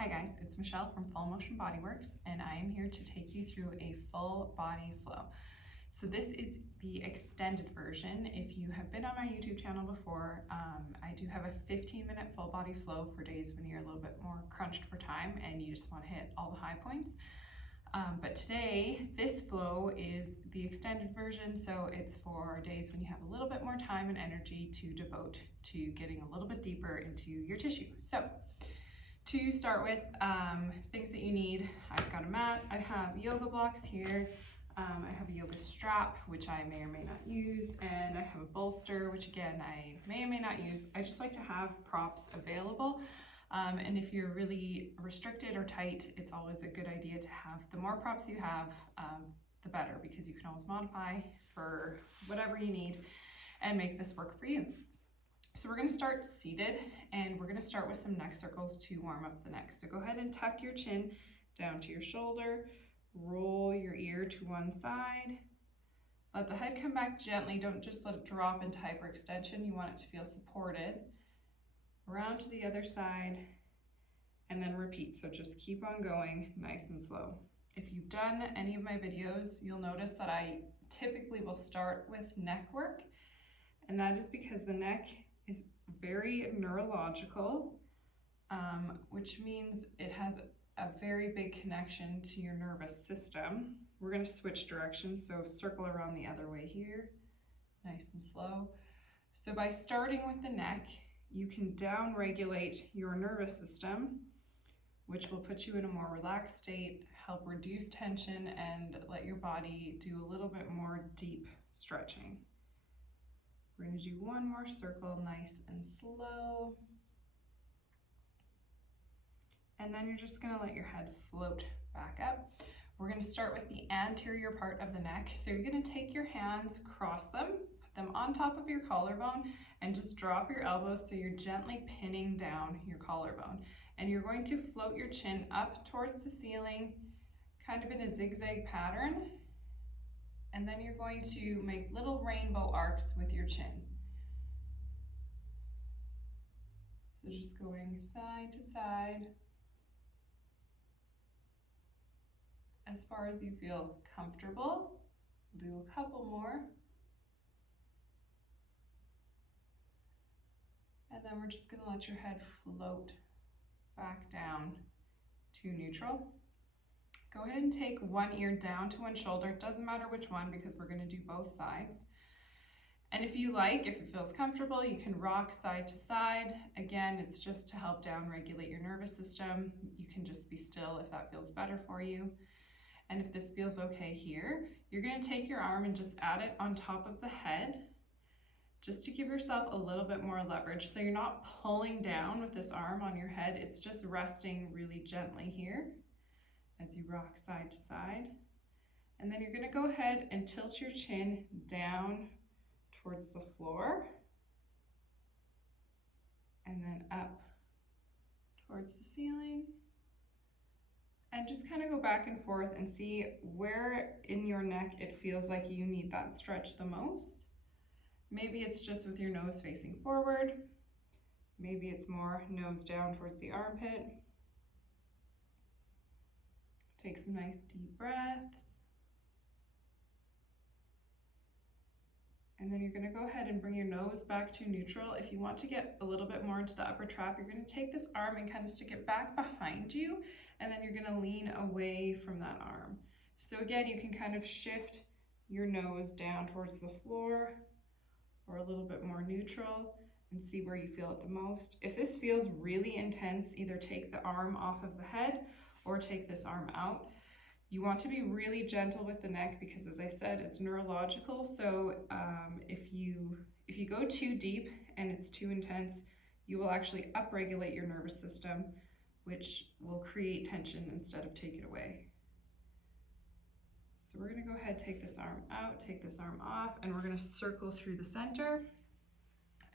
Hi guys, it's Michelle from Full Motion Bodyworks, and I am here to take you through a full body flow. So this is the extended version. If you have been on my YouTube channel before, I do have a 15-minute full body flow for days when you're a little bit more crunched for time and you just want to hit all the high points. But today, this flow is the extended version, so it's for days when you have a little bit more time and energy to devote to getting a little bit deeper into your tissue. So, to start with, things that you need, I've got a mat, I have yoga blocks here, I have a yoga strap, which I may or may not use, and I have a bolster, which again, I may or may not use. I just like to have props available, and if you're really restricted or tight, it's always a good idea to have, the more props you have, the better, because you can always modify for whatever you need and make this work for you. So we're going to start seated, and we're going to start with some neck circles to warm up the neck. So go ahead and tuck your chin down to your shoulder, roll your ear to one side, let the head come back gently, don't just let it drop into hyperextension, you want it to feel supported. Around to the other side, and then repeat. So just keep on going nice and slow. If you've done any of my videos, you'll notice that I typically will start with neck work, and that is because the neck is very neurological, which means it has a very big connection to your nervous system. We're going to switch directions, so circle around the other way here, nice and slow. So by starting with the neck, you can down-regulate your nervous system, which will put you in a more relaxed state, help reduce tension, and let your body do a little bit more deep stretching. We're going to do one more circle, nice and slow. And then you're just going to let your head float back up. We're going to start with the anterior part of the neck. So you're going to take your hands, cross them, put them on top of your collarbone, and just drop your elbows so you're gently pinning down your collarbone. And you're going to float your chin up towards the ceiling, kind of in a zigzag pattern. And then you're going to make little rainbow arcs with your chin. So just going side to side as far as you feel comfortable. We'll do a couple more. And then we're just going to let your head float back down to neutral. Go ahead and take one ear down to one shoulder. It doesn't matter which one because we're going to do both sides. And if you like, if it feels comfortable, you can rock side to side. Again, it's just to help down-regulate your nervous system. You can just be still if that feels better for you. And if this feels okay here, you're going to take your arm and just add it on top of the head, just to give yourself a little bit more leverage. So you're not pulling down with this arm on your head, it's just resting really gently here as you rock side to side. And then you're going to go ahead and tilt your chin down towards the floor and then up towards the ceiling. And just kind of go back and forth and see where in your neck it feels like you need that stretch the most. Maybe it's just with your nose facing forward. Maybe it's more nose down towards the armpit. Take some nice deep breaths. And then you're going to go ahead and bring your nose back to neutral. If you want to get a little bit more into the upper trap, you're going to take this arm and kind of stick it back behind you, and then you're going to lean away from that arm. So again, you can kind of shift your nose down towards the floor or a little bit more neutral and see where you feel it the most. If this feels really intense, either take the arm off of the head or take this arm out. You want to be really gentle with the neck because, as I said, it's neurological. So if you go too deep and it's too intense, you will actually upregulate your nervous system, which will create tension instead of take it away. So we're going to go ahead, take this arm out, take this arm off, and we're going to circle through the center.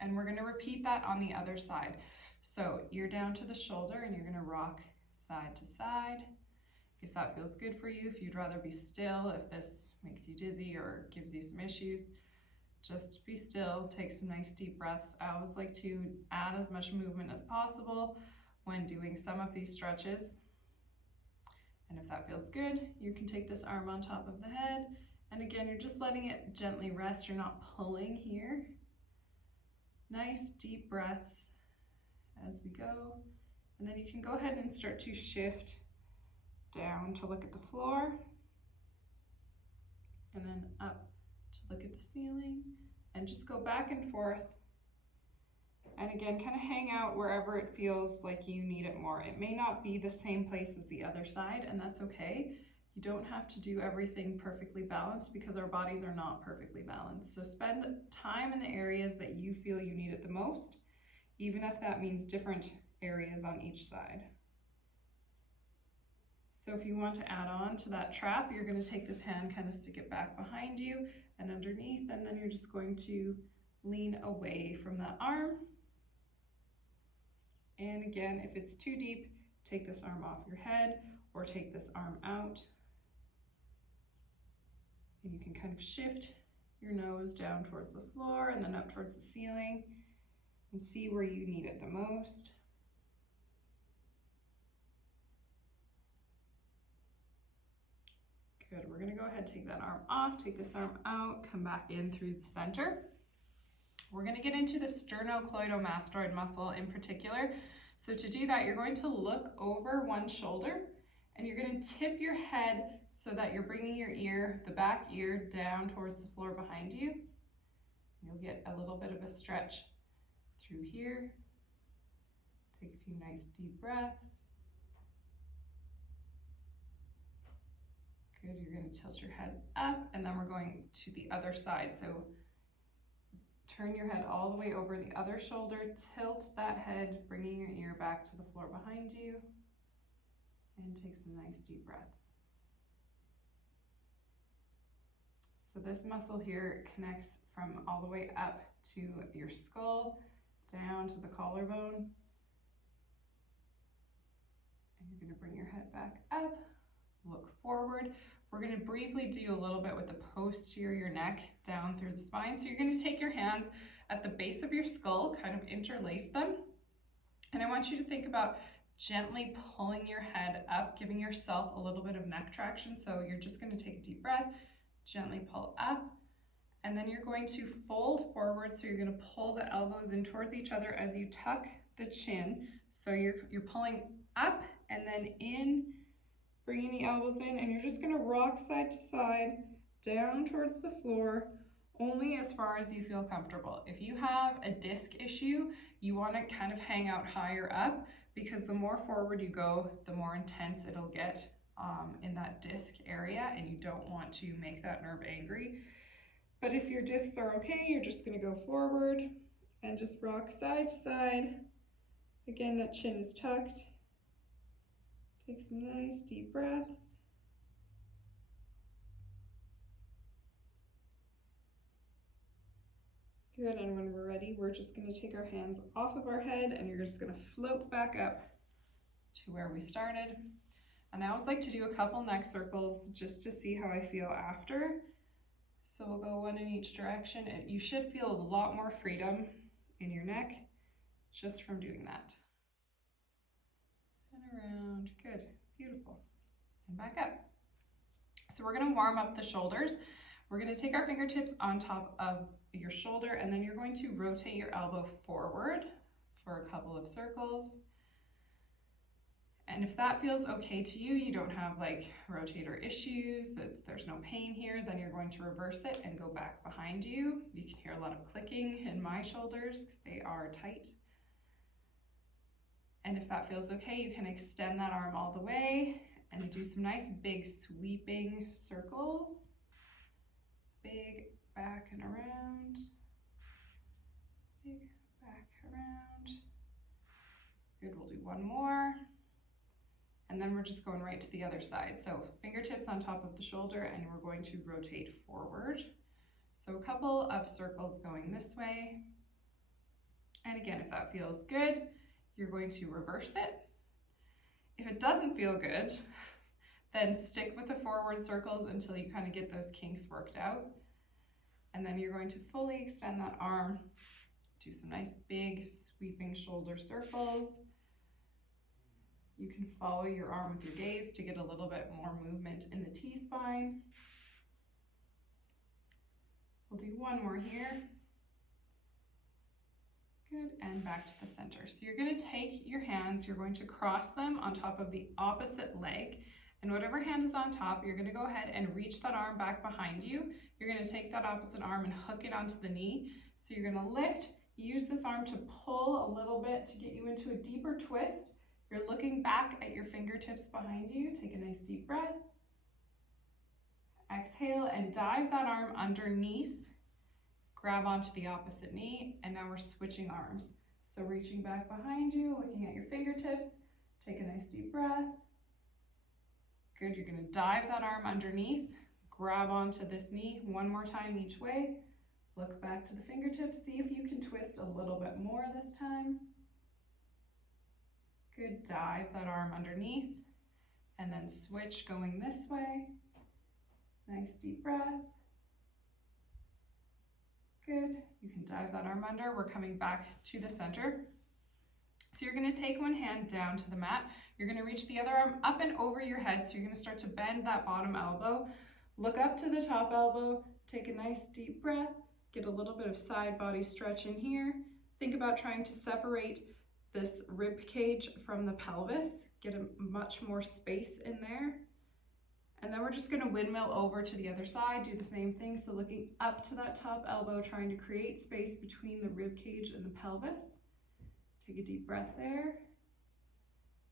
And we're going to repeat that on the other side. So ear down to the shoulder, and you're going to rock side to side. If that feels good for you, if you'd rather be still, if this makes you dizzy or gives you some issues, just be still, take some nice deep breaths. I always like to add as much movement as possible when doing some of these stretches. And if that feels good, you can take this arm on top of the head. And again, you're just letting it gently rest. You're not pulling here. Nice deep breaths as we go. And then you can go ahead and start to shift down to look at the floor. And then up to look at the ceiling. And just go back and forth. And again, kind of hang out wherever it feels like you need it more. It may not be the same place as the other side, and that's okay. You don't have to do everything perfectly balanced because our bodies are not perfectly balanced. So spend time in the areas that you feel you need it the most, even if that means different areas on each side. So if you want to add on to that trap, you're going to take this hand, kind of stick it back behind you and underneath, and then you're just going to lean away from that arm. And again, if it's too deep, take this arm off your head or take this arm out. And you can kind of shift your nose down towards the floor and then up towards the ceiling and see where you need it the most. Good, we're gonna go ahead, take that arm off, take this arm out, come back in through the center. We're going to get into the sternocleidomastoid muscle in particular. So to do that, you're going to look over one shoulder and you're going to tip your head so that you're bringing your ear, the back ear, down towards the floor behind you. You'll get a little bit of a stretch through here. Take a few nice deep breaths. Good, you're going to tilt your head up and then we're going to the other side. So turn your head all the way over the other shoulder, tilt that head, bringing your ear back to the floor behind you, and take some nice deep breaths. So this muscle here connects from all the way up to your skull, down to the collarbone. And you're going to bring your head back up, look forward. We're going to briefly do a little bit with the posterior neck down through the spine. So you're going to take your hands at the base of your skull, kind of interlace them. And I want you to think about gently pulling your head up, giving yourself a little bit of neck traction. So you're just going to take a deep breath, gently pull up, and then you're going to fold forward. So you're going to pull the elbows in towards each other as you tuck the chin. So you're pulling up and then in, bringing the elbows in, and you're just going to rock side to side, down towards the floor, only as far as you feel comfortable. If you have a disc issue, you want to kind of hang out higher up because the more forward you go, the more intense it'll get in that disc area, and you don't want to make that nerve angry. But if your discs are okay, you're just going to go forward and just rock side to side. Again, that chin is tucked. Take some nice deep breaths. Good, and when we're ready, we're just going to take our hands off of our head and you're just going to float back up to where we started. And I always like to do a couple neck circles just to see how I feel after. So we'll go one in each direction. You should feel a lot more freedom in your neck just from doing that. And around, good, beautiful. And back up. So we're going to warm up the shoulders. We're going to take our fingertips on top of your shoulder and then you're going to rotate your elbow forward for a couple of circles. And if that feels okay to you, you don't have like rotator issues, there's no pain here, then you're going to reverse it and go back behind you. You can hear a lot of clicking in my shoulders because they are tight. And if that feels okay, you can extend that arm all the way and do some nice big sweeping circles. Big back and around. Big back around. Good, we'll do one more. And then we're just going right to the other side. So fingertips on top of the shoulder and we're going to rotate forward. So a couple of circles going this way. And again, if that feels good, you're going to reverse it. If it doesn't feel good, then stick with the forward circles until you kind of get those kinks worked out. And then you're going to fully extend that arm, do some nice big sweeping shoulder circles. You can follow your arm with your gaze to get a little bit more movement in the T-spine. We'll do one more here. Good, and back to the center. So you're going to take your hands, you're going to cross them on top of the opposite leg, and whatever hand is on top, you're going to go ahead and reach that arm back behind you. You're going to take that opposite arm and hook it onto the knee. So you're going to lift, use this arm to pull a little bit to get you into a deeper twist. You're looking back at your fingertips behind you. Take a nice deep breath. Exhale and dive that arm underneath. Grab onto the opposite knee, and now we're switching arms. So reaching back behind you, looking at your fingertips, take a nice deep breath. Good, you're gonna dive that arm underneath, grab onto this knee one more time each way. Look back to the fingertips, see if you can twist a little bit more this time. Good, dive that arm underneath, and then switch going this way. Nice deep breath. Good, you can dive that arm under. We're coming back to the center. So you're gonna take one hand down to the mat. You're gonna reach the other arm up and over your head. So you're gonna start to bend that bottom elbow. Look up to the top elbow, take a nice deep breath, get a little bit of side body stretch in here. Think about trying to separate this rib cage from the pelvis, get a much more space in there. And then we're just gonna windmill over to the other side, do the same thing. So looking up to that top elbow, trying to create space between the rib cage and the pelvis. Take a deep breath there.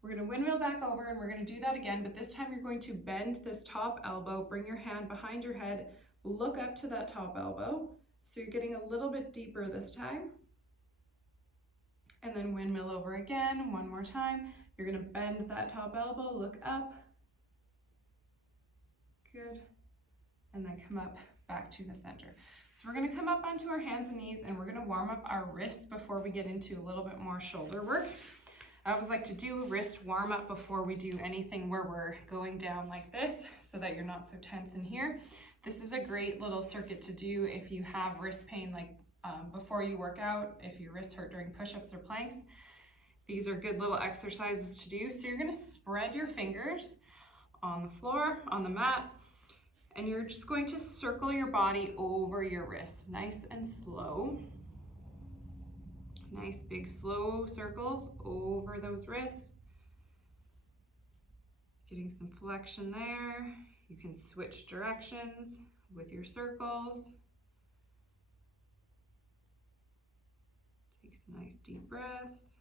We're gonna windmill back over and we're gonna do that again, but this time you're going to bend this top elbow, bring your hand behind your head, look up to that top elbow. So you're getting a little bit deeper this time. And then windmill over again, one more time. You're gonna bend that top elbow, look up. Good, and then come up back to the center. So we're gonna come up onto our hands and knees and we're gonna warm up our wrists before we get into a little bit more shoulder work. I always like to do a wrist warm up before we do anything where we're going down like this so that you're not so tense in here. This is a great little circuit to do if you have wrist pain like before you work out, if your wrists hurt during push-ups or planks. These are good little exercises to do. So you're gonna spread your fingers on the floor, on the mat, and you're just going to circle your body over your wrists, nice and slow. Nice big slow circles over those wrists. Getting some flexion there. You can switch directions with your circles. Take some nice deep breaths.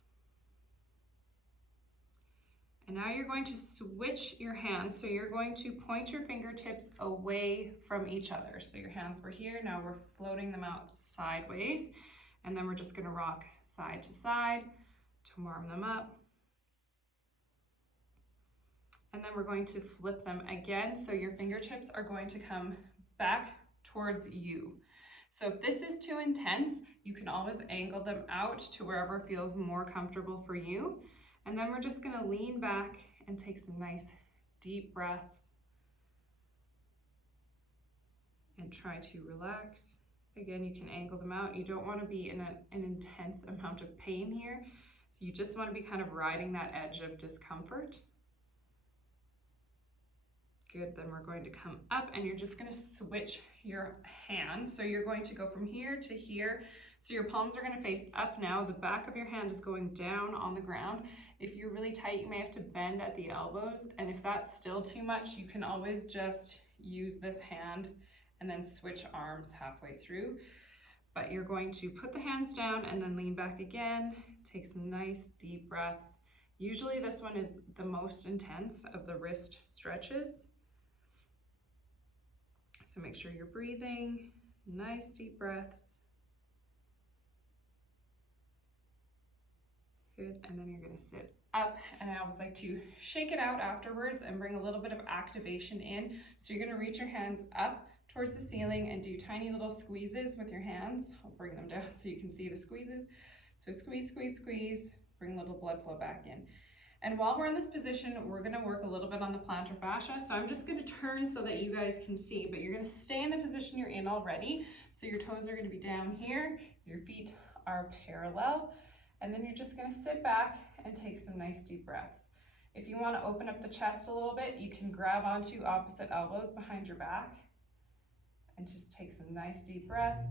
And now you're going to switch your hands. So you're going to point your fingertips away from each other. So your hands were here, now we're floating them out sideways. And then we're just gonna rock side to side to warm them up. And then we're going to flip them again. So your fingertips are going to come back towards you. So if this is too intense, you can always angle them out to wherever feels more comfortable for you. And then we're just gonna lean back and take some nice deep breaths and try to relax. Again, you can angle them out. You don't wanna be in an intense amount of pain here. So you just wanna be kind of riding that edge of discomfort. Good, then we're going to come up and you're just gonna switch your hands. So you're going to go from here to here. So your palms are gonna face up now. The back of your hand is going down on the ground. If you're really tight, you may have to bend at the elbows. And if that's still too much, you can always just use this hand and then switch arms halfway through. But you're going to put the hands down and then lean back again. Take some nice deep breaths. Usually this one is the most intense of the wrist stretches. So make sure you're breathing, nice deep breaths. Good, and then you're gonna sit up, and I always like to shake it out afterwards and bring a little bit of activation in. So you're gonna reach your hands up towards the ceiling and do tiny little squeezes with your hands. I'll bring them down so you can see the squeezes. So squeeze, squeeze, squeeze, bring a little blood flow back in. And while we're in this position, we're gonna work a little bit on the plantar fascia. So I'm just gonna turn so that you guys can see, but you're gonna stay in the position you're in already. So your toes are gonna be down here, your feet are parallel, and then you're just gonna sit back and take some nice deep breaths. If you want to open up the chest a little bit, you can grab onto opposite elbows behind your back and just take some nice deep breaths.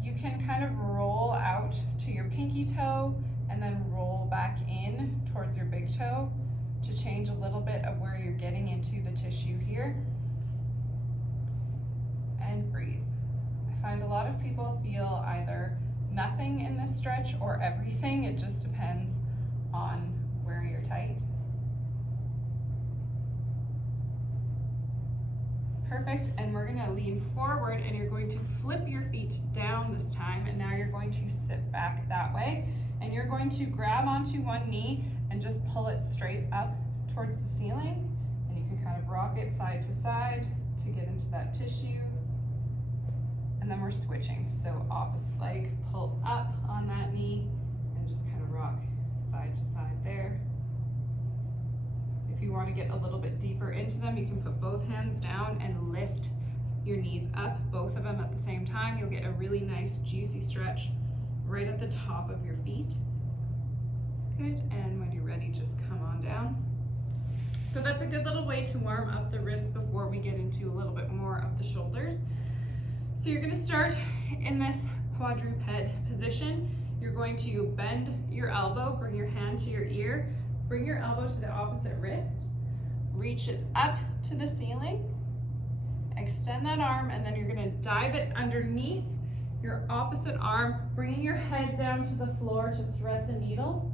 You can kind of roll out to your pinky toe and then roll back in towards your big toe to change a little bit of where you're getting into the tissue here. And breathe. I find a lot of people feel either nothing in this stretch or everything. It just depends on where you're tight. Perfect, and we're gonna lean forward and you're going to flip your feet down this time, and now you're going to sit back that way, and you're going to grab onto one knee and just pull it straight up towards the ceiling, and you can kind of rock it side to side to get into that tissue. And then we're switching, so opposite leg, pull up on that knee and just kind of rock side to side there. If you want to get a little bit deeper into them, you can put both hands down and lift your knees up, both of them at the same time. You'll get a really nice juicy stretch right at the top of your feet. Good, and when you're ready, just come on down. So that's a good little way to warm up the wrists before we get into a little bit more of the shoulders. So you're going to start in this quadruped position. You're going to bend your elbow, bring your hand to your ear, bring your elbow to the opposite wrist, reach it up to the ceiling, extend that arm, and then you're going to dive it underneath your opposite arm, bringing your head down to the floor to thread the needle.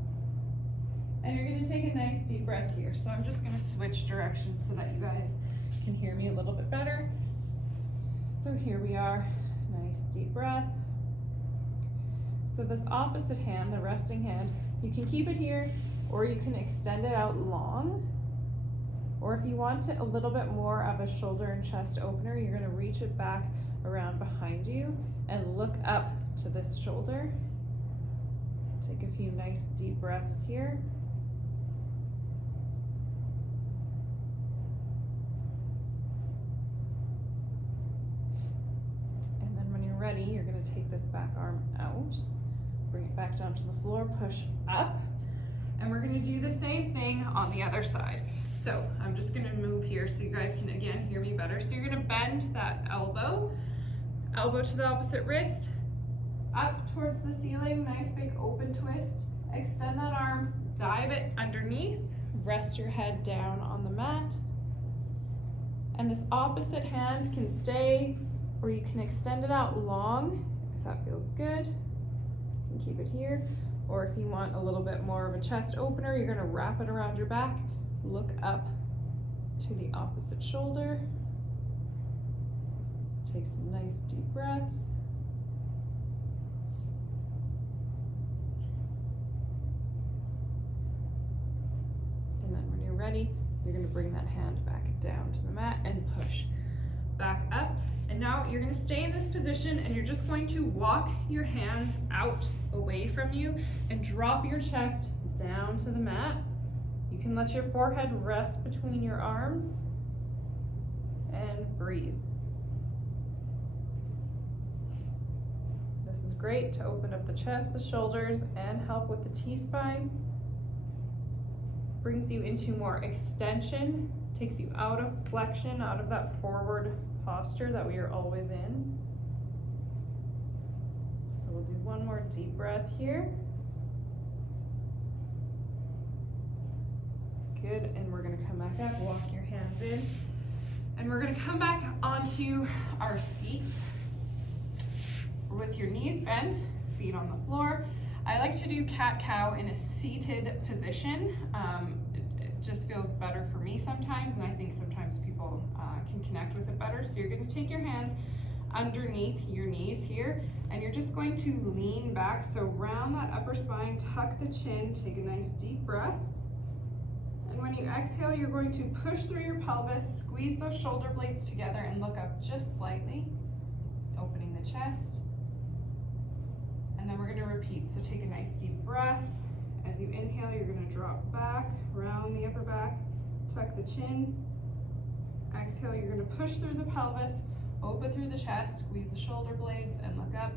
And you're going to take a nice deep breath here. So I'm just going to switch directions so that you guys can hear me a little bit better. So here we are, nice deep breath. So this opposite hand, the resting hand, you can keep it here, or you can extend it out long. Or if you want it a little bit more of a shoulder and chest opener, you're gonna reach it back around behind you and look up to this shoulder. Take a few nice deep breaths here. And then when you're ready, you're gonna take this back arm out, bring it back down to the floor, push up, and we're gonna do the same thing on the other side. So I'm just gonna move here so you guys can again hear me better. So you're gonna bend that elbow to the opposite wrist, up towards the ceiling, nice big open twist. Extend that arm, dive it underneath, rest your head down on the mat. And this opposite hand can stay, or you can extend it out long if that feels good. You can keep it here. Or if you want a little bit more of a chest opener, you're gonna wrap it around your back, look up to the opposite shoulder. Take some nice deep breaths. And then when you're ready, you're gonna bring that hand back down to the mat and push back up. And now you're gonna stay in this position and you're just going to walk your hands out away from you and drop your chest down to the mat. You can let your forehead rest between your arms and breathe. This is great to open up the chest, the shoulders, and help with the T-spine. Brings you into more extension, takes you out of flexion, out of that forward posture that we are always in. So we'll do one more deep breath here. Good, and we're gonna come back up, walk your hands in, and we're gonna come back onto our seats with your knees bent, feet on the floor. I like to do cat-cow in a seated position. It just feels better for me sometimes, and I think sometimes people can connect with it better. So you're gonna take your hands underneath your knees here, and you're just going to lean back. So round that upper spine, tuck the chin, take a nice deep breath. And when you exhale, you're going to push through your pelvis, squeeze those shoulder blades together, and look up just slightly, opening the chest. And then we're gonna repeat. So take a nice deep breath. As you inhale, you're gonna drop back, round the upper back, tuck the chin. Exhale, you're gonna push through the pelvis, open through the chest, squeeze the shoulder blades, and look up.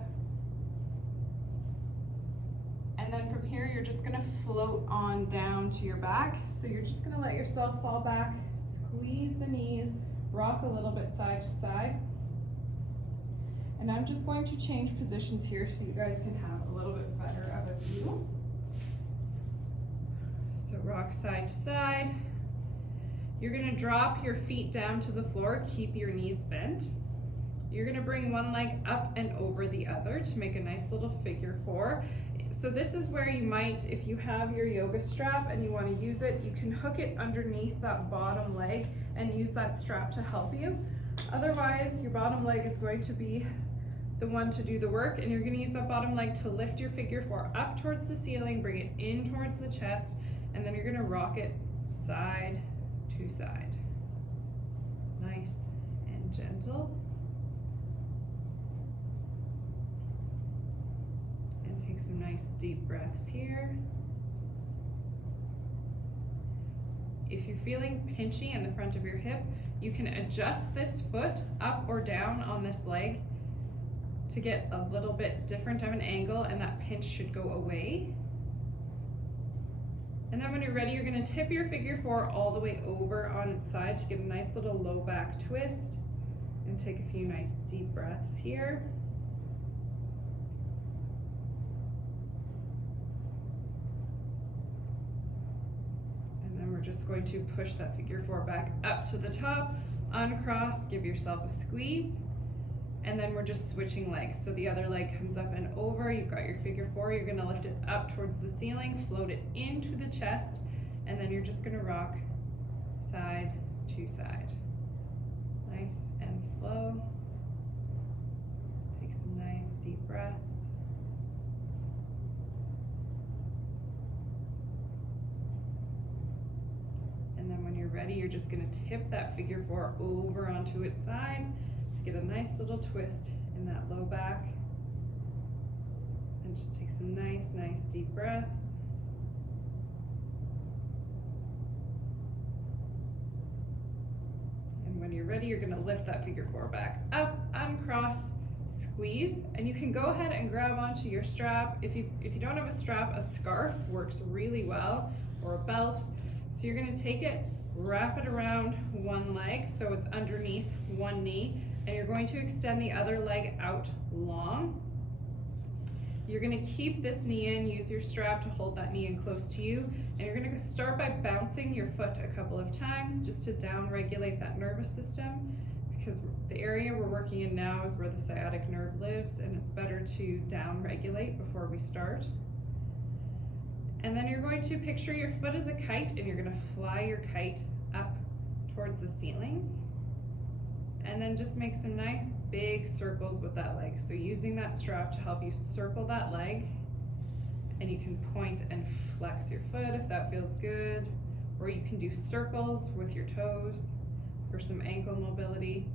And And then from here, you're just gonna float on down to your back. So you're just gonna let yourself fall back, squeeze the knees, rock a little bit side to side. And I'm just going to change positions here so you guys can have a little bit better of a view. So rock side to side. You're gonna drop your feet down to the floor, keep your knees bent. You're gonna bring one leg up and over the other to make a nice little figure four. So this is where you might, if you have your yoga strap and you wanna use it, you can hook it underneath that bottom leg and use that strap to help you. Otherwise, your bottom leg is going to be the one to do the work, and you're gonna use that bottom leg to lift your figure four up towards the ceiling, bring it in towards the chest, and then you're gonna rock it side to side. Nice and gentle. And take some nice deep breaths here. If you're feeling pinchy in the front of your hip, you can adjust this foot up or down on this leg to get a little bit different of an angle, and that pinch should go away. And then when you're ready, you're gonna tip your figure four all the way over on its side to get a nice little low back twist, and take a few nice deep breaths here. And then we're just going to push that figure four back up to the top, uncross, give yourself a squeeze. And then we're just switching legs. So the other leg comes up and over, you've got your figure four, you're gonna lift it up towards the ceiling, float it into the chest, and then you're just gonna rock side to side. Nice and slow. Take some nice deep breaths. And then when you're ready, you're just gonna tip that figure four over onto its side to get a nice little twist in that low back. And just take some nice deep breaths. And when you're ready, you're gonna lift that figure four back up, uncross, squeeze, and you can go ahead and grab onto your strap. If you don't have a strap, a scarf works really well, or a belt. So you're gonna take it, wrap it around one leg so it's underneath one knee, and you're going to extend the other leg out long. You're gonna keep this knee in, use your strap to hold that knee in close to you, and you're gonna start by bouncing your foot a couple of times just to down-regulate that nervous system, because the area we're working in now is where the sciatic nerve lives, and it's better to down-regulate before we start. And then you're going to picture your foot as a kite, and you're gonna fly your kite up towards the ceiling. And then just make some nice big circles with that leg. So using that strap to help you circle that leg, and you can point and flex your foot if that feels good, or you can do circles with your toes for some ankle mobility.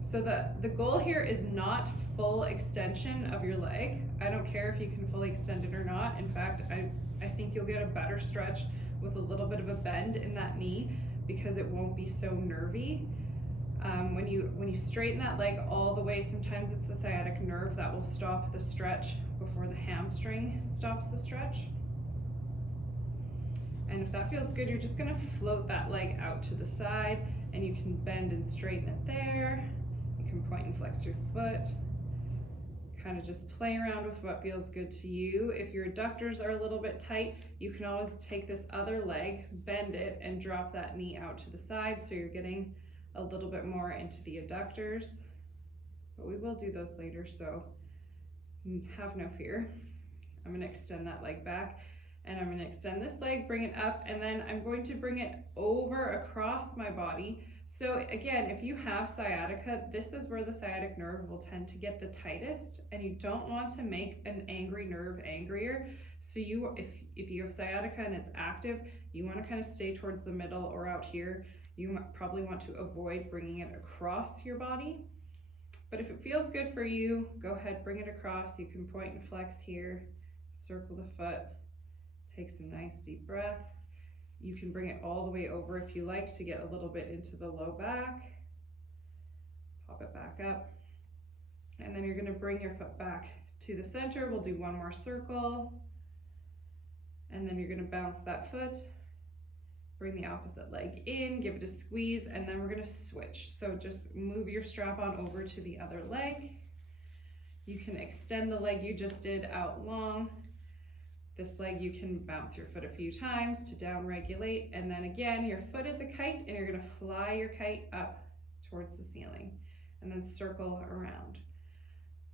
So the goal here is not full extension of your leg. I don't care if you can fully extend it or not. In fact, I think you'll get a better stretch with a little bit of a bend in that knee because it won't be so nervy. When you straighten that leg all the way, sometimes it's the sciatic nerve that will stop the stretch before the hamstring stops the stretch. And if that feels good, you're just gonna float that leg out to the side, and you can bend and straighten it there. You can point and flex your foot. Kind of just play around with what feels good to you. If your adductors are a little bit tight, you can always take this other leg, bend it, and drop that knee out to the side so you're getting a little bit more into the adductors. But we will do those later, so have no fear. I'm gonna extend that leg back, and I'm gonna extend this leg, bring it up, and then I'm going to bring it over across my body. So again, if you have sciatica, this is where the sciatic nerve will tend to get the tightest, and you don't want to make an angry nerve angrier. So if you have sciatica and it's active, you want to kind of stay towards the middle or out here. You probably want to avoid bringing it across your body. But if it feels good for you, go ahead, bring it across. You can point and flex here, circle the foot, take some nice deep breaths. You can bring it all the way over if you like to get a little bit into the low back. Pop it back up. And then you're gonna bring your foot back to the center. We'll do one more circle. And then you're gonna bounce that foot, bring the opposite leg in, give it a squeeze, and then we're gonna switch. So just move your strap on over to the other leg. You can extend the leg you just did out long. This leg, you can bounce your foot a few times to down regulate, and then again, your foot is a kite and you're gonna fly your kite up towards the ceiling and then circle around.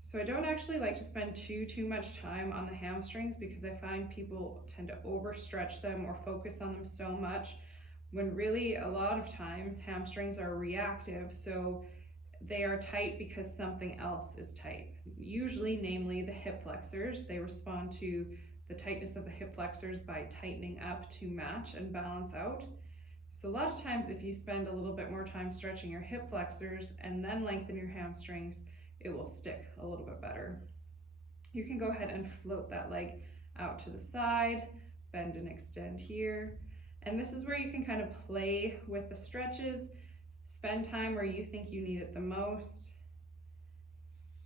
So I don't actually like to spend too much time on the hamstrings because I find people tend to overstretch them or focus on them so much when really a lot of times hamstrings are reactive. So they are tight because something else is tight. Usually, namely the hip flexors. They respond to the tightness of the hip flexors by tightening up to match and balance out. So a lot of times if you spend a little bit more time stretching your hip flexors and then lengthen your hamstrings, it will stick a little bit better. You can go ahead and float that leg out to the side, bend and extend here. And this is where you can kind of play with the stretches, spend time where you think you need it the most.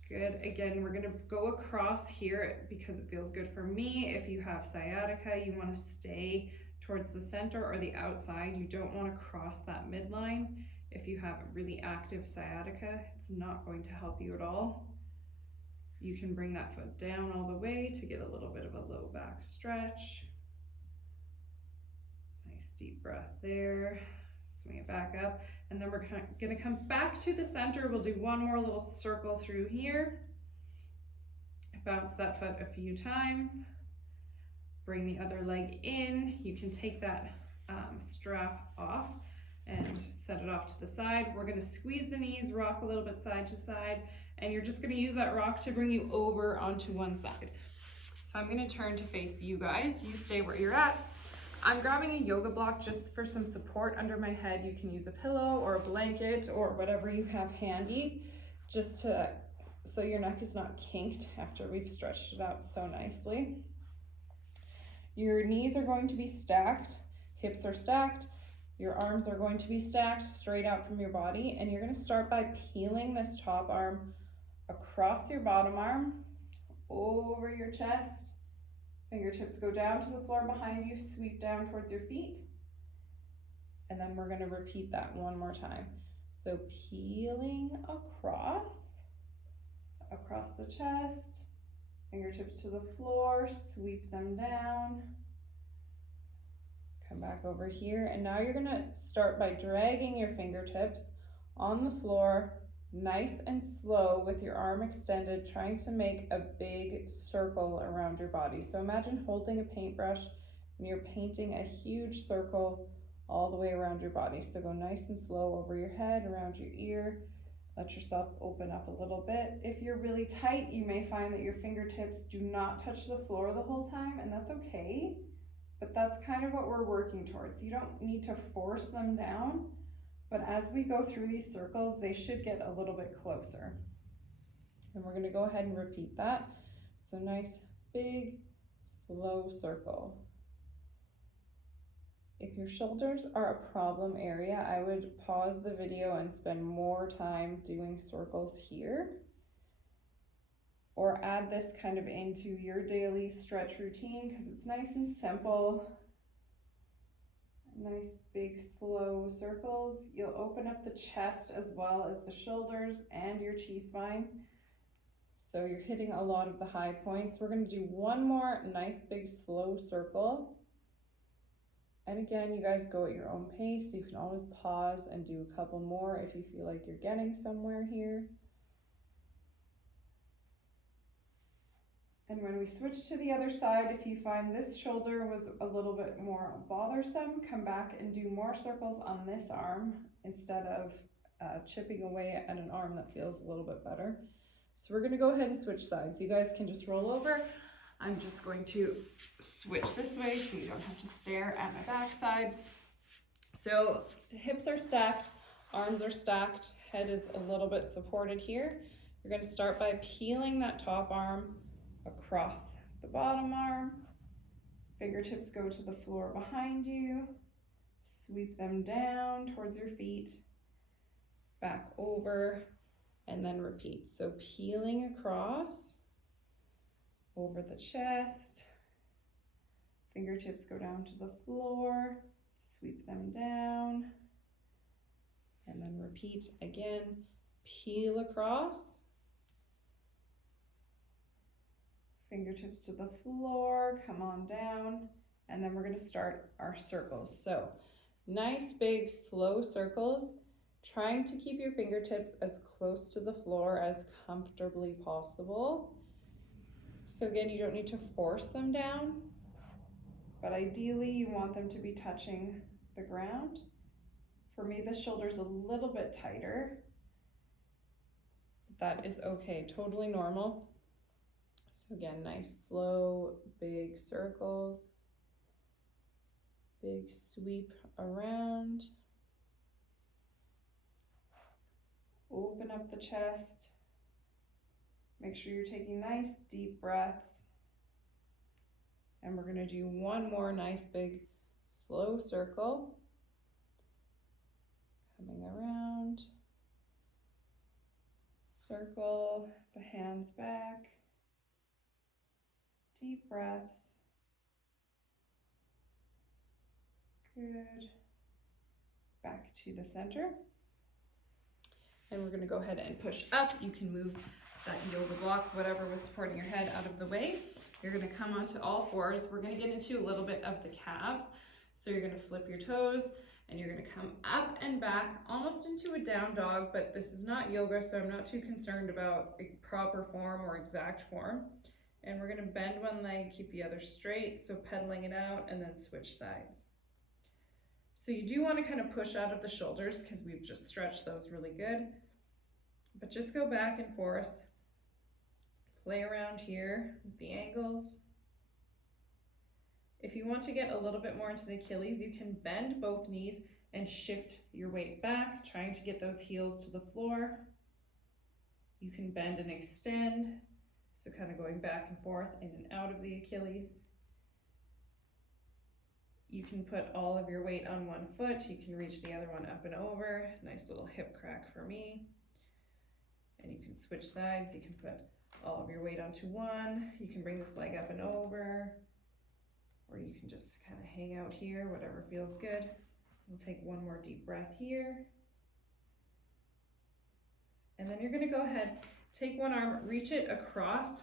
Good. Again, we're gonna go across here because it feels good for me. If you have sciatica, you wanna stay towards the center or the outside. You don't wanna cross that midline. If you have really active sciatica, it's not going to help you at all. You can bring that foot down all the way to get a little bit of a low back stretch. Nice deep breath there. Swing it back up, and then we're gonna come back to the center. We'll do one more little circle through here. Bounce that foot a few times. Bring the other leg in. You can take that strap off and set it off to the side. We're gonna squeeze the knees, rock a little bit side to side, and you're just gonna use that rock to bring you over onto one side. So I'm gonna turn to face you guys. You stay where you're at. I'm grabbing a yoga block just for some support under my head. You can use a pillow or a blanket or whatever you have handy, just so your neck is not kinked after we've stretched it out so nicely. Your knees are going to be stacked, hips are stacked, your arms are going to be stacked straight out from your body, and you're gonna start by peeling this top arm across your bottom arm, over your chest. Fingertips go down to the floor behind you, sweep down towards your feet. And then we're gonna repeat that one more time. So peeling across the chest, fingertips to the floor, sweep them down. Come back over here, and now you're gonna start by dragging your fingertips on the floor, nice and slow with your arm extended, trying to make a big circle around your body. So imagine holding a paintbrush and you're painting a huge circle all the way around your body. So go nice and slow over your head, around your ear. Let yourself open up a little bit. If you're really tight, you may find that your fingertips do not touch the floor the whole time, and that's okay. But that's kind of what we're working towards. You don't need to force them down, but as we go through these circles, they should get a little bit closer. And we're gonna go ahead and repeat that. So nice, big, slow circle. If your shoulders are a problem area, I would pause the video and spend more time doing circles here, or add this kind of into your daily stretch routine because it's nice and simple. Nice big slow circles. You'll open up the chest as well as the shoulders and your T-spine. So you're hitting a lot of the high points. We're going to do one more nice big slow circle. And again, you guys go at your own pace. You can always pause and do a couple more if you feel like you're getting somewhere here. And when we switch to the other side, if you find this shoulder was a little bit more bothersome, come back and do more circles on this arm instead of chipping away at an arm that feels a little bit better. So we're gonna go ahead and switch sides. You guys can just roll over. I'm just going to switch this way so you don't have to stare at my backside. So hips are stacked, arms are stacked, head is a little bit supported here. You're gonna start by peeling that top arm across the bottom arm. Fingertips go to the floor behind you. Sweep them down towards your feet, back over, and then repeat. So peeling across, over the chest, Fingertips go down to the floor, sweep them down, and then repeat again. Peel across, fingertips to the floor, come on down, and then we're going to start our circles. So nice big slow circles, trying to keep your fingertips as close to the floor as comfortably possible. So again, you don't need to force them down, but ideally you want them to be touching the ground. For me, the shoulder's a little bit tighter. That is okay, totally normal. So again, nice, slow, big circles. Big sweep around. Open up the chest. Make sure you're taking nice, deep breaths. And we're gonna do one more nice, big, slow circle. Coming around. Circle the hands back. Deep breaths. Good. Back to the center. And we're going to go ahead and push up. You can move that yoga block, whatever was supporting your head, out of the way. You're going to come onto all fours. We're going to get into a little bit of the calves. So you're going to flip your toes and you're going to come up and back almost into a down dog, but this is not yoga, so I'm not too concerned about a proper form or exact form. And we're going to bend one leg, keep the other straight, so pedaling it out, and then switch sides. So you do want to kind of push out of the shoulders because we've just stretched those really good, but just go back and forth, play around here with the angles. If you want to get a little bit more into the Achilles, you can bend both knees and shift your weight back, trying to get those heels to the floor. You can bend and extend, so kind of going back and forth in and out of the Achilles. You can put all of your weight on one foot. You can reach the other one up and over. Nice little hip crack for me. And you can switch sides. You can put all of your weight onto one. You can bring this leg up and over, or you can just kind of hang out here, whatever feels good. We'll take one more deep breath here. And then you're going to go ahead, take one arm, reach it across.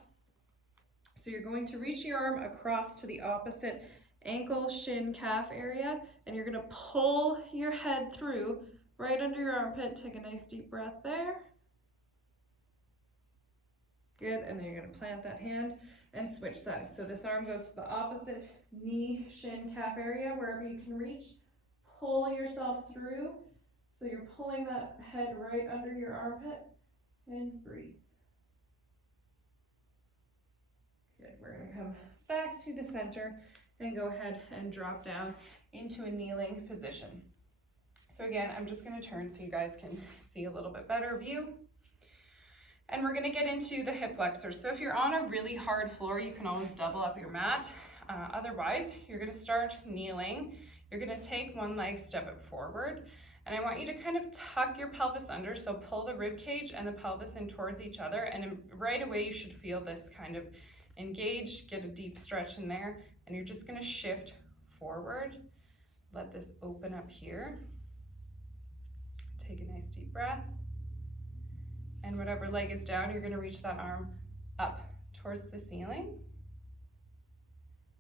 So you're going to reach your arm across to the opposite ankle, shin, calf area, and you're going to pull your head through right under your armpit. Take a nice deep breath there. Good, and then you're going to plant that hand and switch sides. So this arm goes to the opposite knee, shin, calf area, wherever you can reach. Pull yourself through. So you're pulling that head right under your armpit, and breathe. Good, we're going to come back to the center and go ahead and drop down into a kneeling position. So again, I'm just going to turn so you guys can see a little bit better view. And we're going to get into the hip flexors. So if you're on a really hard floor, you can always double up your mat. Otherwise, you're going to start kneeling. You're going to take one leg, step it forward. And I want you to kind of tuck your pelvis under, so pull the rib cage and the pelvis in towards each other. And right away, you should feel this kind of engage, get a deep stretch in there. And you're just going to shift forward. Let this open up here. Take a nice deep breath. And whatever leg is down, you're going to reach that arm up towards the ceiling.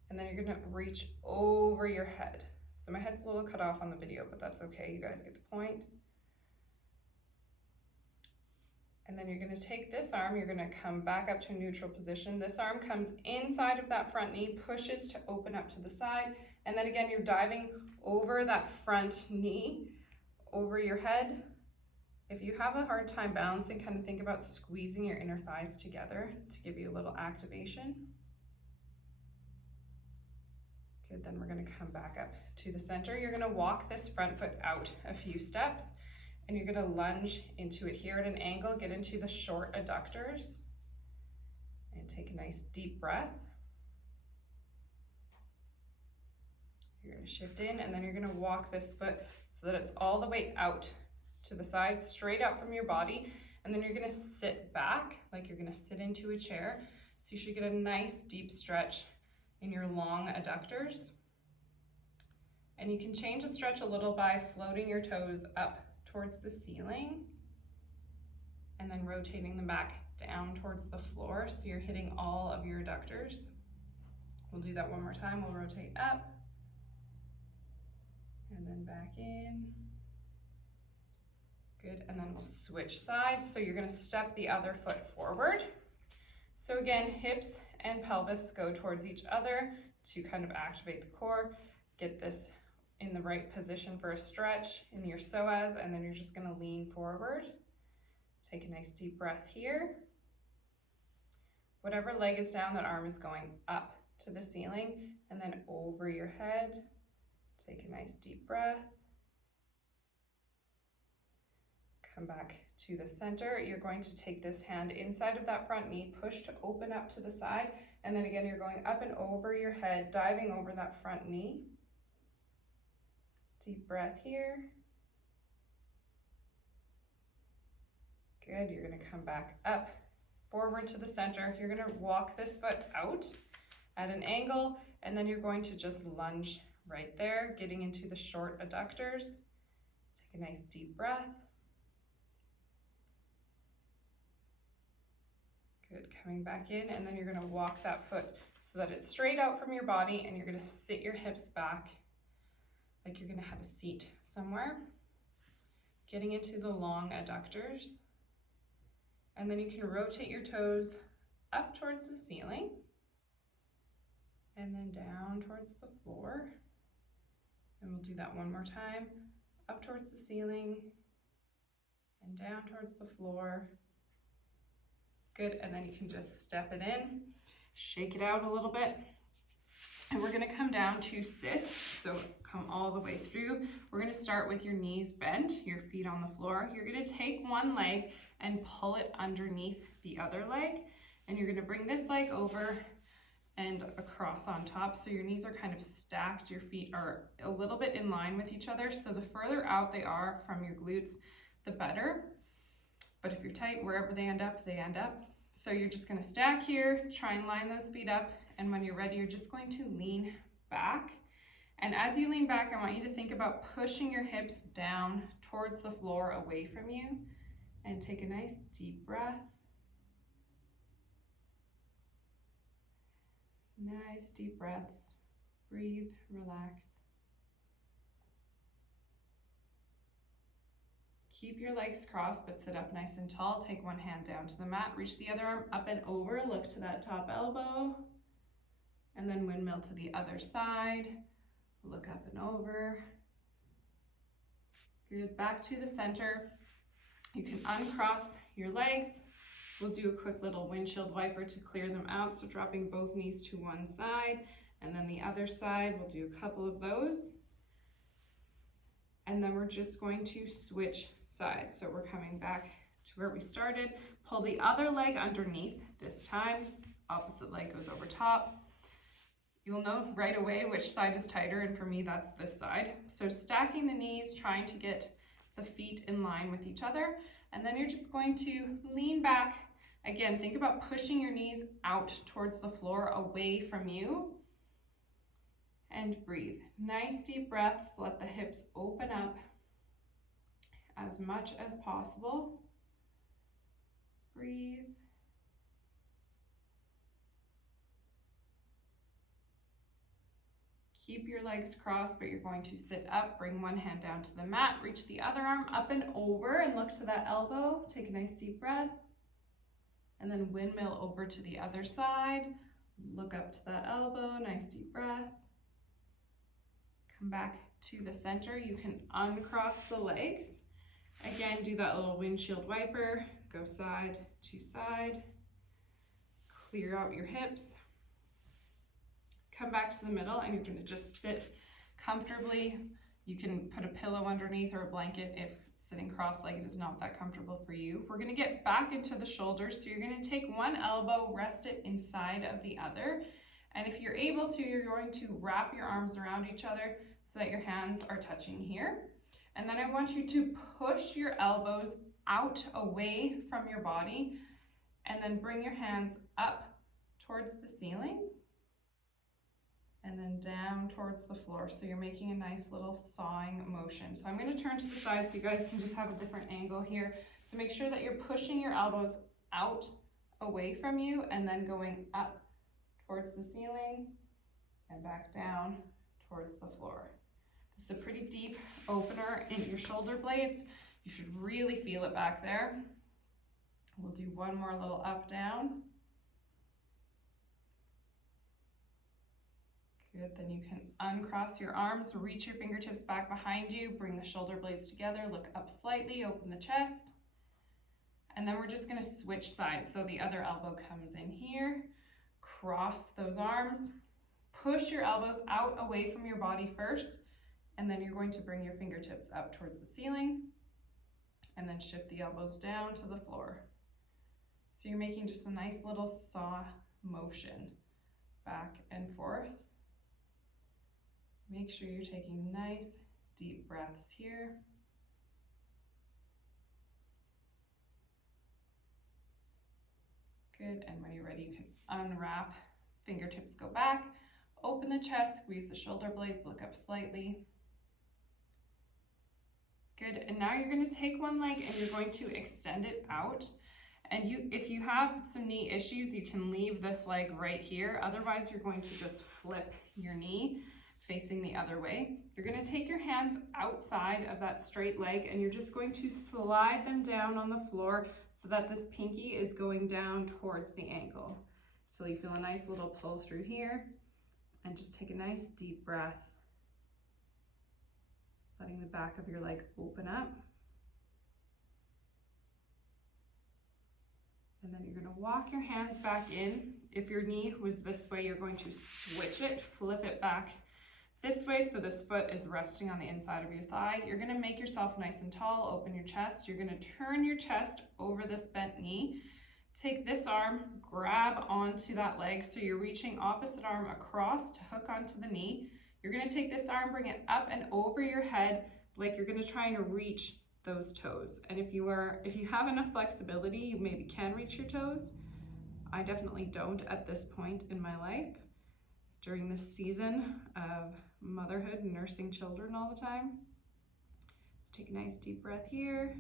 And then you're going to reach over your head. So my head's a little cut off on the video, but that's okay. You guys get the point. And then you're going to take this arm, you're going to come back up to a neutral position. This arm comes inside of that front knee, pushes to open up to the side. And then again, you're diving over that front knee, over your head. If you have a hard time balancing, kind of think about squeezing your inner thighs together to give you a little activation. Good, then we're going to come back up to the center. You're going to walk this front foot out a few steps, and you're going to lunge into it here at an angle. Get into the short adductors, and take a nice deep breath. You're going to shift in, and then you're going to walk this foot so that it's all the way out to the side, straight out from your body, and then you're going to sit back like you're going to sit into a chair. So you should get a nice deep stretch in your long adductors. And you can change the stretch a little by floating your toes up towards the ceiling and then rotating them back down towards the floor so you're hitting all of your adductors. We'll do that one more time. We'll rotate up and then back in. Good, and then we'll switch sides. So you're gonna step the other foot forward. So again, hips and pelvis go towards each other to kind of activate the core. Get this in the right position for a stretch in your psoas, and then you're just gonna lean forward. Take a nice deep breath here. Whatever leg is down, that arm is going up to the ceiling and then over your head. Take a nice deep breath. Come back to the center. You're going to take this hand inside of that front knee, push to open up to the side, and then again, you're going up and over your head, diving over that front knee. Deep breath here. Good, you're gonna come back up, forward to the center. You're gonna walk this foot out at an angle, and then you're going to just lunge right there, getting into the short adductors. Take a nice deep breath. Good, coming back in, and then you're gonna walk that foot so that it's straight out from your body, and you're gonna sit your hips back like you're gonna have a seat somewhere. Getting into the long adductors. And then you can rotate your toes up towards the ceiling and then down towards the floor. And we'll do that one more time. Up towards the ceiling and down towards the floor. Good, and then you can just step it in, shake it out a little bit. And we're gonna come down to sit, so come all the way through. We're gonna start with your knees bent, your feet on the floor. You're gonna take one leg and pull it underneath the other leg. And you're gonna bring this leg over and across on top. So your knees are kind of stacked, your feet are a little bit in line with each other. So the further out they are from your glutes, the better. But if you're tight, wherever they end up, they end up. So you're just gonna stack here, try and line those feet up. And when you're ready, you're just going to lean back. And as you lean back, I want you to think about pushing your hips down towards the floor away from you. And take a nice deep breath. Nice deep breaths. Breathe, relax. Keep your legs crossed, but sit up nice and tall. Take one hand down to the mat. Reach the other arm up and over. Look to that top elbow. And then windmill to the other side. Look up and over. Good, back to the center. You can uncross your legs. We'll do a quick little windshield wiper to clear them out. So dropping both knees to one side and then the other side. We'll do a couple of those. And then we're just going to switch sides. So we're coming back to where we started. Pull the other leg underneath this time. Opposite leg goes over top. You'll know right away which side is tighter, and for me that's this side. So stacking the knees, trying to get the feet in line with each other, and then you're just going to lean back. Again, think about pushing your knees out towards the floor, away from you, and breathe. Nice deep breaths, let the hips open up as much as possible. Breathe. Keep your legs crossed, but you're going to sit up, bring one hand down to the mat, reach the other arm up and over and look to that elbow. Take a nice deep breath. And then windmill over to the other side. Look up to that elbow, nice deep breath. Come back to the center. You can uncross the legs. Again, do that little windshield wiper. Go side to side. Clear out your hips. Come back to the middle, and you're gonna just sit comfortably. You can put a pillow underneath or a blanket if sitting cross-legged is not that comfortable for you. We're gonna get back into the shoulders. So you're gonna take one elbow, rest it inside of the other. And if you're able to, you're going to wrap your arms around each other so that your hands are touching here. And then I want you to push your elbows out away from your body and then bring your hands up towards the ceiling. and then down towards the floor. So you're making a nice little sawing motion. So I'm going to turn to the side so you guys can just have a different angle here. So make sure that you're pushing your elbows out away from you and then going up towards the ceiling and back down towards the floor. This is a pretty deep opener in your shoulder blades. You should really feel it back there. We'll do one more little up, down. Good, then you can uncross your arms, reach your fingertips back behind you, bring the shoulder blades together, look up slightly, open the chest. And then we're just gonna switch sides. So the other elbow comes in here, cross those arms, push your elbows out away from your body first, and then you're going to bring your fingertips up towards the ceiling, and then shift the elbows down to the floor. So you're making just a nice little saw motion back and forth. Make sure you're taking nice deep breaths here. Good, and when you're ready, you can unwrap, fingertips go back, open the chest, squeeze the shoulder blades, look up slightly. Good, and now you're going to take one leg and you're going to extend it out. And if you have some knee issues, you can leave this leg right here. Otherwise, you're going to just flip your knee facing the other way. You're going to take your hands outside of that straight leg and you're just going to slide them down on the floor so that this pinky is going down towards the ankle. So you feel a nice little pull through here, and just take a nice deep breath, letting the back of your leg open up. And then you're going to walk your hands back in. If your knee was this way, you're going to switch it, flip it back this way so this foot is resting on the inside of your thigh. You're going to make yourself nice and tall, open your chest. You're going to turn your chest over this bent knee. Take this arm, grab onto that leg so you're reaching opposite arm across to hook onto the knee. You're going to take this arm, bring it up and over your head like you're going to try and reach those toes. And if you have enough flexibility, you maybe can reach your toes. I definitely don't at this point in my life during this season of motherhood and nursing children all the time. Let's take a nice deep breath here.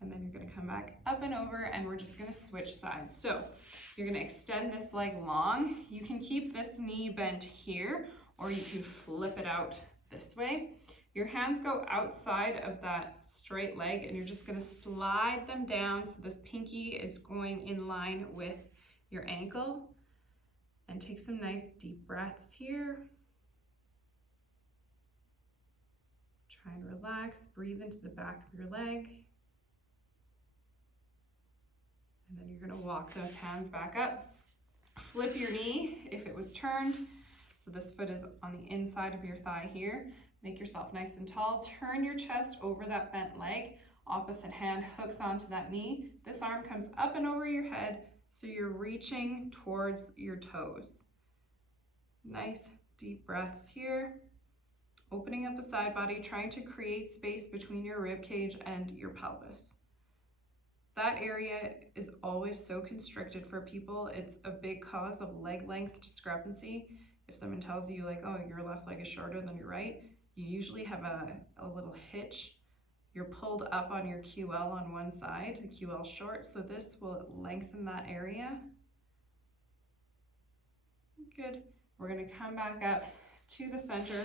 And then you're going to come back up and over, and we're just going to switch sides. So you're going to extend this leg long. You can keep this knee bent here, or you can flip it out this way. Your hands go outside of that straight leg, and you're just going to slide them down so this pinky is going in line with your ankle. And take some nice deep breaths here. Try and relax, breathe into the back of your leg. And then you're going to walk those hands back up. Flip your knee if it was turned. So this foot is on the inside of your thigh here. Make yourself nice and tall. Turn your chest over that bent leg. Opposite hand hooks onto that knee. This arm comes up and over your head, so you're reaching towards your toes. Nice deep breaths here. Opening up the side body, trying to create space between your rib cage and your pelvis. That area is always so constricted for people. It's a big cause of leg length discrepancy. If someone tells you like, oh, your left leg is shorter than your right, you usually have a little hitch. You're pulled up on your QL on one side, the QL short, so this will lengthen that area. Good. We're going to come back up to the center,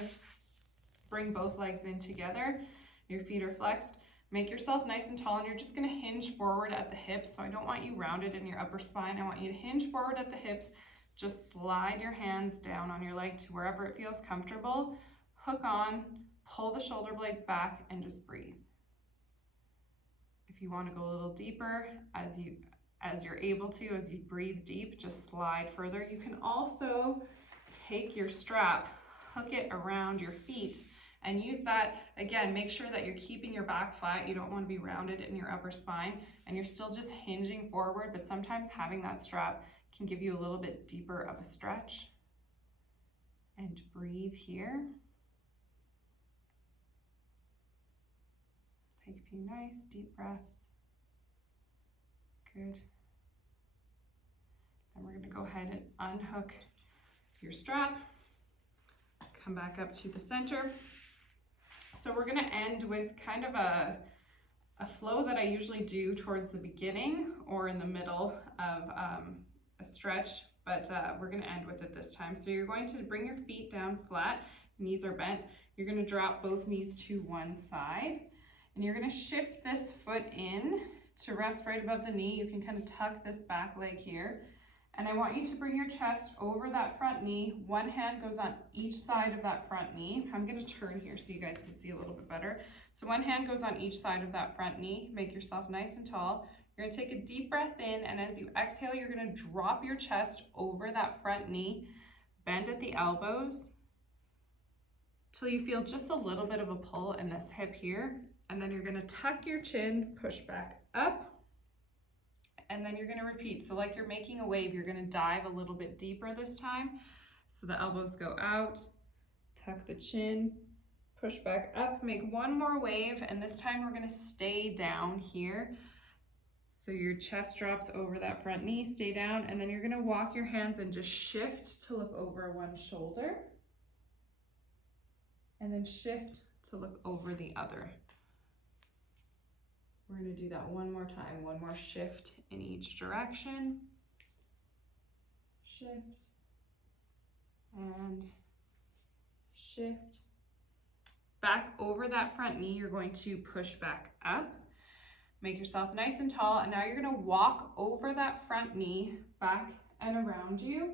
bring both legs in together. Your feet are flexed. Make yourself nice and tall, and you're just going to hinge forward at the hips. So I don't want you rounded in your upper spine. I want you to hinge forward at the hips. Just slide your hands down on your leg to wherever it feels comfortable. Hook on, pull the shoulder blades back, and just breathe. If you want to go a little deeper, as you're able to, as you breathe deep, just slide further. You can also take your strap, hook it around your feet, and use that. Again, make sure that you're keeping your back flat. You don't want to be rounded in your upper spine, and you're still just hinging forward, but sometimes having that strap can give you a little bit deeper of a stretch. And breathe here. Take a few nice deep breaths. Good. Then we're going to go ahead and unhook your strap, come back up to the center. So we're gonna end with kind of a flow that I usually do towards the beginning or in the middle of a stretch, but we're gonna end with it this time. So you're going to bring your feet down flat, knees are bent. You're gonna drop both knees to one side, and you're gonna shift this foot in to rest right above the knee. You can kind of tuck this back leg here. And I want you to bring your chest over that front knee. One hand goes on each side of that front knee. I'm gonna turn here so you guys can see a little bit better. So one hand goes on each side of that front knee. Make yourself nice and tall. You're gonna take a deep breath in, and as you exhale, you're gonna drop your chest over that front knee. Bend at the elbows till you feel just a little bit of a pull in this hip here. And then you're gonna tuck your chin, push back up. And then you're gonna repeat. So like you're making a wave, you're gonna dive a little bit deeper this time. So the elbows go out, tuck the chin, push back up, make one more wave, and this time we're gonna stay down here. So your chest drops over that front knee, stay down, and then you're gonna walk your hands and just shift to look over one shoulder. And then shift to look over the other. We're gonna do that one more time, one more shift in each direction. Shift and shift. Back over that front knee, you're going to push back up. Make yourself nice and tall, and now you're gonna walk over that front knee, back and around you,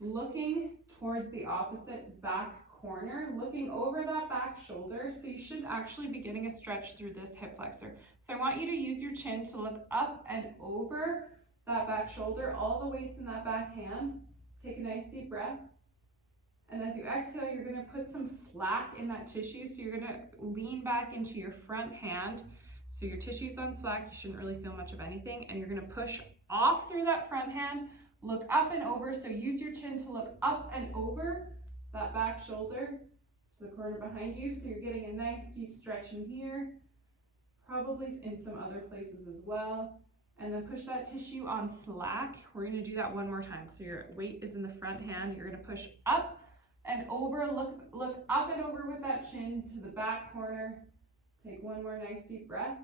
looking towards the opposite back corner, looking over that back shoulder. So you should actually be getting a stretch through this hip flexor. So I want you to use your chin to look up and over that back shoulder, all the weight's in that back hand. Take a nice deep breath. And as you exhale, you're gonna put some slack in that tissue. So you're gonna lean back into your front hand. So your tissue's on slack, you shouldn't really feel much of anything. And you're gonna push off through that front hand, look up and over. So use your chin to look up and over that back shoulder to the corner behind you. So you're getting a nice deep stretch in here, probably in some other places as well. And then push that tissue on slack. We're gonna do that one more time. So your weight is in the front hand. You're gonna push up and over, look up and over with that chin to the back corner. Take one more nice deep breath.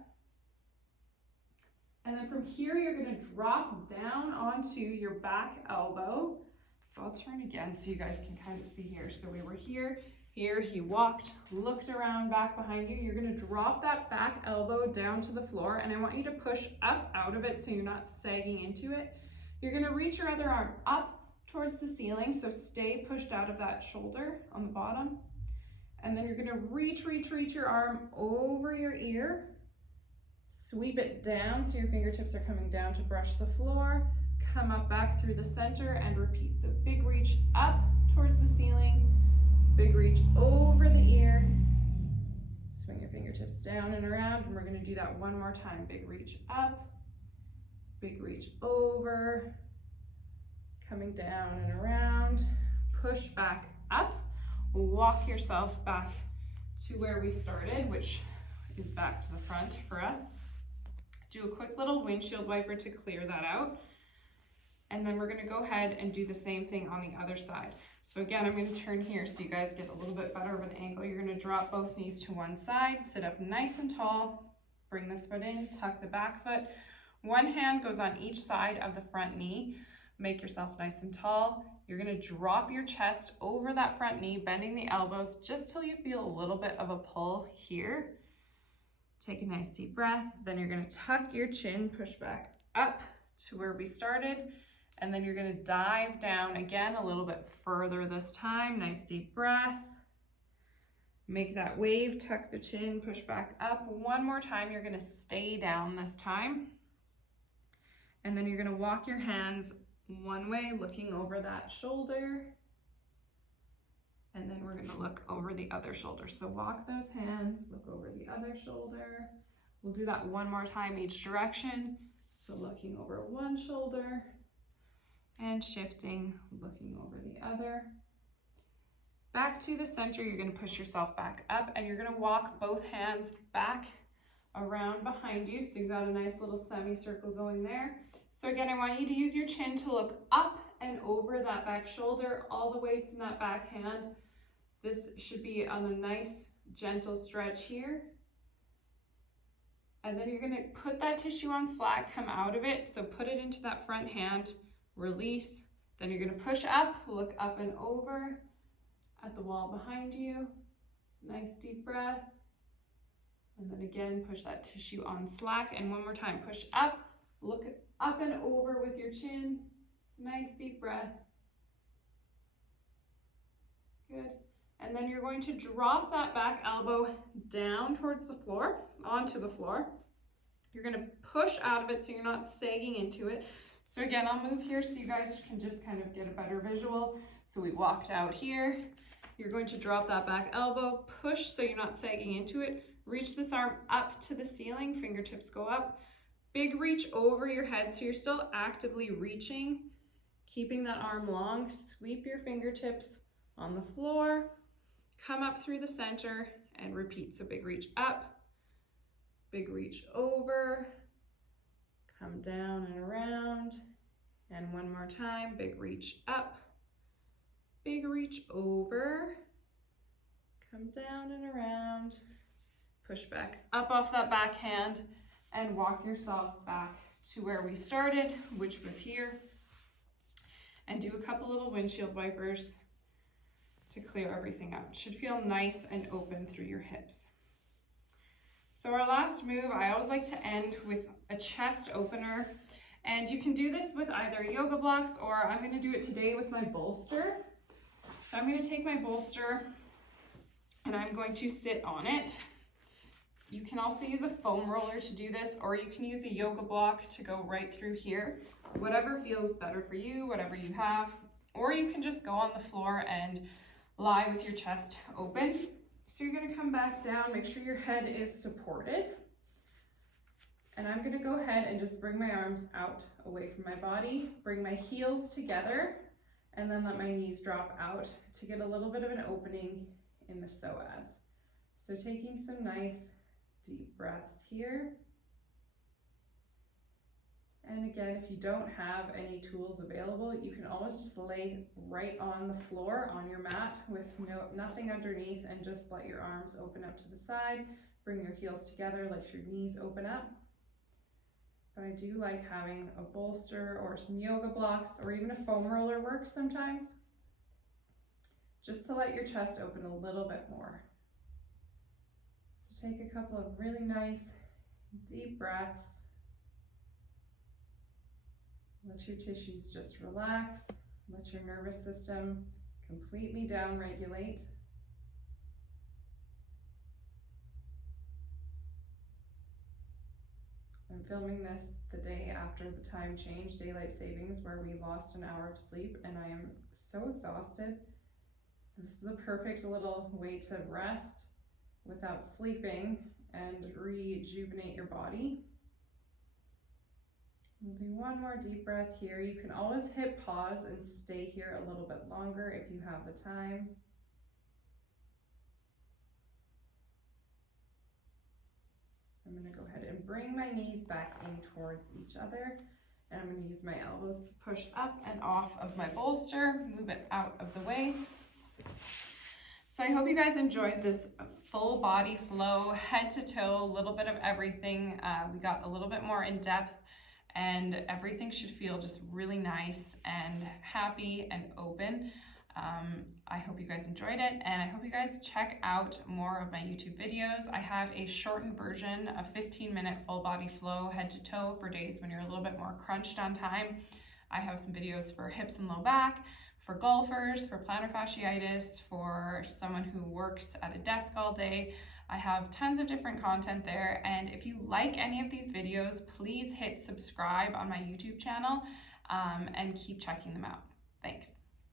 And then from here, you're gonna drop down onto your back elbow. So I'll turn again so you guys can kind of see here. So we were here, he walked, looked around back behind you. You're gonna drop that back elbow down to the floor, and I want you to push up out of it so you're not sagging into it. You're gonna reach your other arm up towards the ceiling, so stay pushed out of that shoulder on the bottom. And then you're gonna reach your arm over your ear, sweep it down so your fingertips are coming down to brush the floor. Come up back through the center and repeat. So big reach up towards the ceiling, big reach over the ear, swing your fingertips down and around, and we're gonna do that one more time. Big reach up, big reach over, coming down and around, push back up, walk yourself back to where we started, which is back to the front for us. Do a quick little windshield wiper to clear that out. And then we're gonna go ahead and do the same thing on the other side. So again, I'm gonna turn here so you guys get a little bit better of an angle. You're gonna drop both knees to one side, sit up nice and tall, bring this foot in, tuck the back foot. One hand goes on each side of the front knee. Make yourself nice and tall. You're gonna drop your chest over that front knee, bending the elbows just till you feel a little bit of a pull here. Take a nice deep breath. Then you're gonna tuck your chin, push back up to where we started. And then you're gonna dive down again a little bit further this time. Nice deep breath. Make that wave, tuck the chin, push back up. One more time, you're gonna stay down this time. And then you're gonna walk your hands one way, looking over that shoulder. And then we're gonna look over the other shoulder. So walk those hands, look over the other shoulder. We'll do that one more time each direction. So looking over one shoulder and shifting, looking over the other. Back to the center, you're gonna push yourself back up, and you're gonna walk both hands back around behind you. So you've got a nice little semicircle going there. So again, I want you to use your chin to look up and over that back shoulder, all the weights in that back hand. This should be on a nice, gentle stretch here. And then you're gonna put that tissue on slack, come out of it. So put it into that front hand, release. Then you're gonna push up, look up and over at the wall behind you. Nice deep breath. And then again, push that tissue on slack. And one more time, push up, look up and over with your chin. Nice deep breath. Good. And then you're going to drop that back elbow down towards the floor, onto the floor. You're going to push out of it so you're not sagging into it. So again, I'll move here so you guys can just kind of get a better visual. So we walked out here. You're going to drop that back elbow, push so you're not sagging into it. Reach this arm up to the ceiling, fingertips go up. Big reach over your head so you're still actively reaching, keeping that arm long. Sweep your fingertips on the floor. Come up through the center and repeat. So big reach up, big reach over, come down and around. And one more time, big reach up, big reach over, come down and around, push back up off that back hand and walk yourself back to where we started, which was here. And do a couple little windshield wipers to clear everything out. It should feel nice and open through your hips. So our last move, I always like to end with a chest opener. And you can do this with either yoga blocks, or I'm gonna do it today with my bolster. So I'm gonna take my bolster and I'm going to sit on it. You can also use a foam roller to do this, or you can use a yoga block to go right through here. Whatever feels better for you, whatever you have. Or you can just go on the floor and lie with your chest open. So you're gonna come back down, make sure your head is supported. And I'm gonna go ahead and just bring my arms out away from my body, bring my heels together, and then let my knees drop out to get a little bit of an opening in the psoas. So taking some nice deep breaths here. And again, if you don't have any tools available, you can always just lay right on the floor on your mat with nothing underneath, and just let your arms open up to the side. Bring your heels together, let your knees open up. But I do like having a bolster or some yoga blocks, or even a foam roller works sometimes, just to let your chest open a little bit more. So take a couple of really nice deep breaths. Let your tissues just relax. Let your nervous system completely down-regulate. I'm filming this the day after the time change, daylight savings, where we lost an hour of sleep, and I am so exhausted. So this is a perfect little way to rest without sleeping and rejuvenate your body. We'll do one more deep breath here. You can always hit pause and stay here a little bit longer if you have the time. I'm going to go ahead and bring my knees back in towards each other. And I'm going to use my elbows to push up and off of my bolster, move it out of the way. So I hope you guys enjoyed this full body flow, head to toe, a little bit of everything. We got a little bit more in depth, and everything should feel just really nice and happy and open. I hope you guys enjoyed it, and I hope you guys check out more of my YouTube videos. I have a shortened version of 15-minute full body flow head to toe for days when you're a little bit more crunched on time. I have some videos for hips and low back, for golfers, for plantar fasciitis, for someone who works at a desk all day. I have tons of different content there, and if you like any of these videos, please hit subscribe on my YouTube channel and keep checking them out. Thanks.